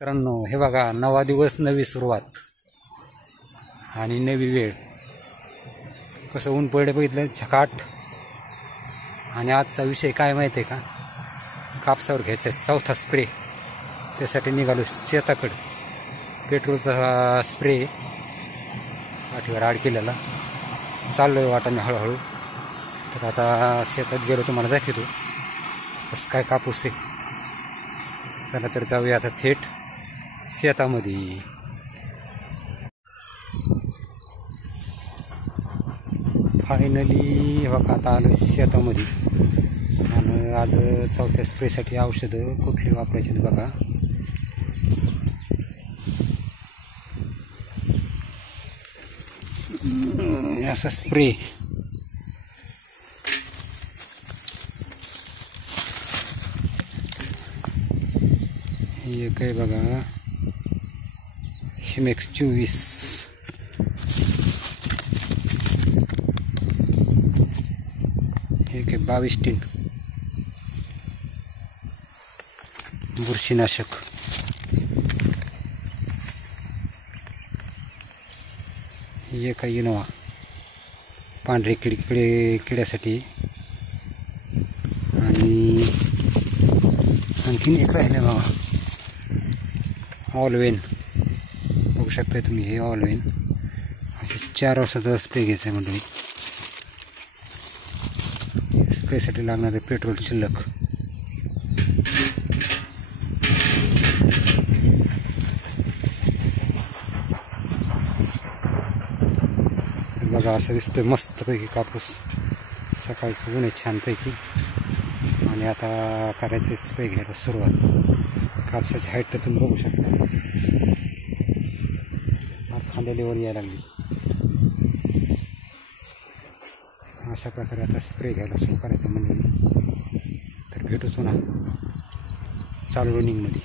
मित्रांनो हे बघा, नवा दिवस नवी सुरुवात आणि नवी वेळ. कसं ऊन पडले बघितलं, झकाट. आणि आजचा विषय काय माहिती आहे का, कापसावर घ्यायचा चौथा स्प्रे. त्यासाठी निघालो शेताकडं. पेट्रोलचा स्प्रे पाठीवर आड केलेला, चाललो आहे वाटाने हळूहळू. तर आता शेतात गेलो, तुम्हाला दाखवतो कसं काय कापूस आहे. चला तर जाऊया आता थेट शेतामध्ये. फायनली बघा आता आलो शेतामध्ये. आणि आज चौथ्या स्प्रेसाठी औषधं कुठली वापरायची बघा. असा स्प्रे एक आहे बघा, हिमेक्स 24. एक आहे 22 टिन बुरशीनाशक. एक आहे इनोवा पांढरी किड्यासाठी. आणि आणखीन एक राहिले बाबा, ऑलवेन. बघू शकता तुम्ही, हे ऑलवेन. असे 4 औषधाचा स्प्रे घ्यायचा आहे मंडळी. स्प्रेसाठी लागणारे पेट्रोल शिल्लक. बघा असं दिसतोय मस्तपैकी कापूस. सकाळचं ऊन आहे छानपैकी. आणि आता करायचं स्प्रे घ्यायला सुरुवात. कापसाची हाईट तर तुम्ही बघू शकता, खांद्यावर यायला लागली. अशा प्रकारे आता स्प्रे घ्यायला सुरू करायचं म्हणजे. तर भेटूच ना चालू रनिंगमध्ये.